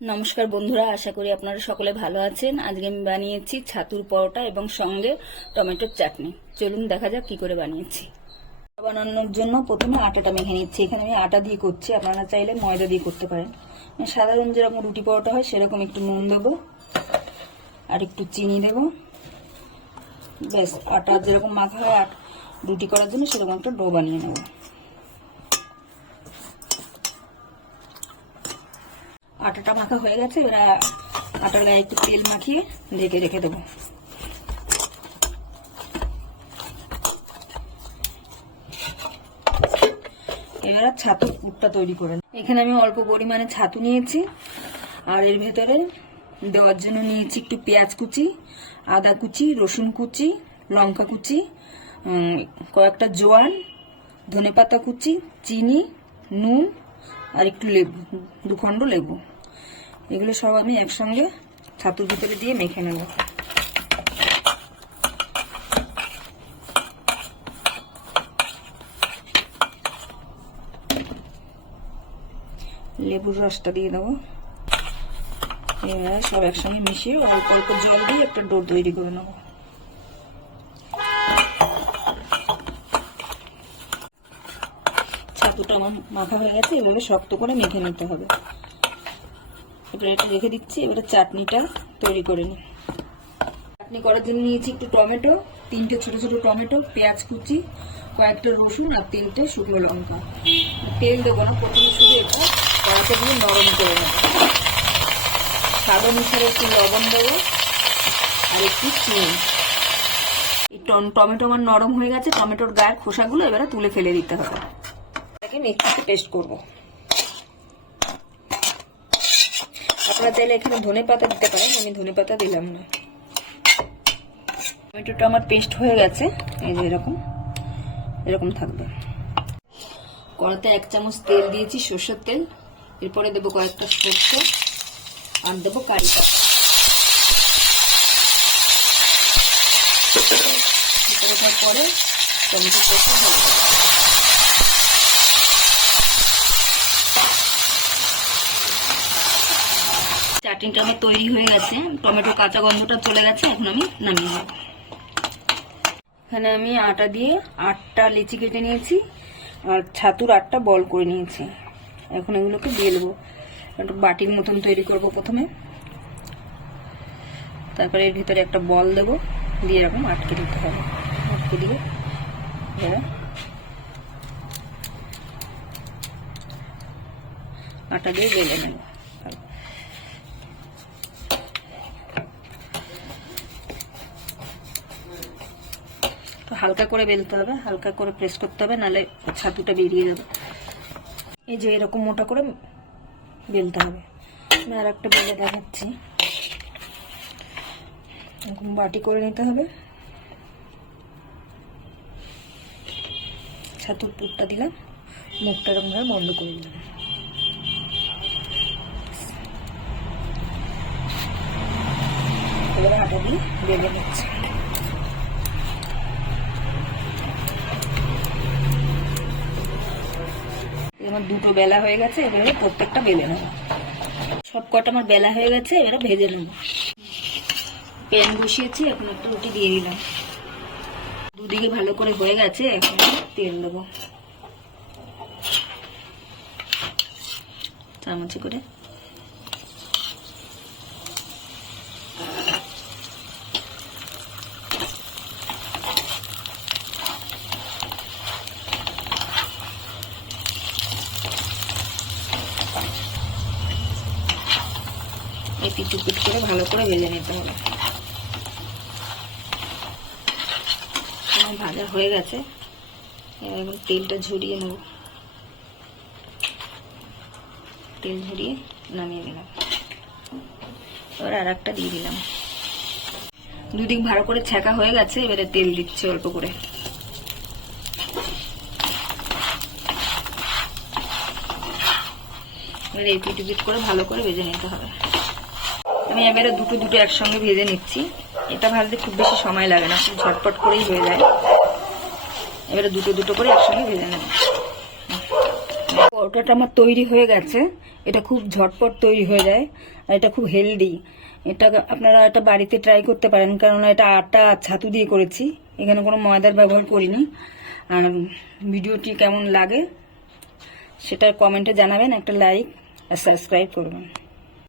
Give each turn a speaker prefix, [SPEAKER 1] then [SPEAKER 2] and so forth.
[SPEAKER 1] নমস্কার বন্ধুরা, আশা করি আপনারা সকলে ভালো আছেন। আজকে আমি বানিয়েছি ছাতুর পরোটা এবং সঙ্গে টমেটোর চাটনি। চলুন দেখা যাক কি করে বানিয়েছি। বানানোর জন্য প্রথমে আটাটা মেখে নিচ্ছি। এখানে আমি আটা দিয়ে করছি। আপনারা চাইলে ময়দা দিয়ে করতে পারেন। সাধারণ যেরকম রুটি পরোটা হয়, সেরকম একটু নুন দেবো আর একটু চিনি দেবো। ব্যাস, আটা যেরকম মাখা হয় রুটি করার জন্য সেরকম একটা ডো বানিয়ে নেব। আটাটা মাখা হয়ে গেছে এবার আটার গায়ে একটু তেল মাখিয়ে ঢেকে রেখে দেবো। এবার ছাতুর পুরটা তৈরি করে এখানে আমি অল্প পরিমাণে ছাতু নিয়েছি, আর এর ভেতরে দেওয়ার জন্য নিয়েছি একটু পেঁয়াজ কুচি, আদা কুচি, রসুন কুচি, লঙ্কা কুচি কয়েকটা জোয়ান, ধনেপাতা কুচি, চিনি, নুন, আর একটু লেবু, দুখণ্ড লেবু। এগুলো সব আমি একসঙ্গে ছাতুর ভিতরে দিয়ে মেখে নেব। লেবুর রসটা দিয়ে দেবো। সব একসঙ্গে মিশিয়ে অল্প অল্প জল দিয়ে একটা ডোর তৈরি করে নেব। ছাতুটা আমার মাখা হয়ে গেছে এভাবে শক্ত করে মেখে নিতে হবে। এবারে এটা রেখে দিচ্ছি, এবারে চাটনিটা তৈরি করে নিই। চাটনি করার জন্য নিয়েছি একটু টমেটো, তিনটে ছোট ছোট টমেটো, পেঁয়াজ কুচি, কয়েকটা রসুন আর তিনটে শুকনো লঙ্কা। তেল দেবো না, প্রথমে শুধু এটা কড়াতে দিয়ে নরম করে নেব। স্বাদ অনুসারে একটু লবণ দেবো আর একটু চিনি। টমেটো আমার নরম হয়ে গেছে, টমেটোর গায়ের খোসাগুলো এবারে তুলে ফেলে দিতে হবে। এটাকে মিক্সিতে পেস্ট করব। আপনারা চাইলে এখানে ধনে পাতা দিতে পারেন, আমি ধনে পাতা দিলাম না। টমেটোটা আমার পেস্ট হয়ে গেছে, এই যে এরকম এরকম থাকবে। কড়াতে এক চামচ তেল দিয়েছি, সর্ষের তেল। এরপরে দেবো কয়েকটা সর্ষে, আর দেবো কারি পাতা। পরে টমেটো পেস্ট হয়ে যাবে চাটনিটা আমার তৈরি হয়ে গেছে। টমেটো কাঁচা গন্ধটা চলে গেছে, এখন আমি নামিয়ে নেব। এখানে আমি আটা দিয়ে আটটা লিচি কেটে নিয়েছি, আর ছাতুর আটটা বল করে নিয়েছি। এখন এগুলোকে দিয়ে দেবো। একটু বাটির মতন তৈরি করব প্রথমে। তারপরে এর ভিতরে একটা বল দেবো, দিয়ে এরকম আটকে দিতে হবে। আটকে দিয়ে আটা দিয়ে বেলে নেব। হালকা করে বেলতে হবে, হালকা করে প্রেস করতে হবে, নাহলে ছাতুটা বেরিয়ে যাবে। এই যে এরকম মোটা করে বেলতে হবে। আর একটা বেলে দেখাচ্ছি। এরকম বাটি করে নিতে হবে। ছাতুর পুরটা দিলাম। মুখটা ভাবে বন্ধ করে দিলাম। এবারে আটা দিয়ে বেলে নিচ্ছি। আমার দুটো বেলা হয়ে গেছে, এবারে প্রত্যেকটা বেলে নেব। সব কটা আমার বেলা হয়ে গেছে, এবার ভেজে নেব। প্যান বসিয়েছি, এখন একটা রুটি দিয়ে দিলাম। দুদিকে ভালো করে হয়ে গেছে, এখন তেল দেবো চামচে করে এই পিটুপিট করে ভালো করে ভেজে নিতে হবে। ভাজা হয়ে গেছে। এখন তেলটা ঝরিয়ে নেব। তেল ঝরিয়ে নামিয়ে দিলাম এবার আর একটা দিয়ে দিলাম। দুদিক ভালো করে ছ্যাঁকা হয়ে গেছে, এবারে তেল দিচ্ছে অল্প করে। এবারে এই পিটুপিট করে ভালো করে ভেজে নিতে হবে। আমি এবারে দুটো দুটো একসঙ্গে ভেজে নিচ্ছি। এটা ভাজতে খুব বেশি সময় লাগে না, খুব ঝটপট করেই হয়ে যায়। এবারে দুটো দুটো করে একসঙ্গে ভেজে নেব। পরোটাটা আমার তৈরি হয়ে গেছে। এটা খুব ঝটপট তৈরি হয়ে যায় আর এটা খুব হেলদি। এটা আপনারা এটা বাড়িতে ট্রাই করতে পারেন কারণ এটা আটা ছাতু দিয়ে করেছি। এখানে কোনো ময়দার ব্যবহার করিনি। আর ভিডিওটি কেমন লাগে সেটা কমেন্টে জানাবেন, একটা লাইক আর সাবস্ক্রাইব করবেন।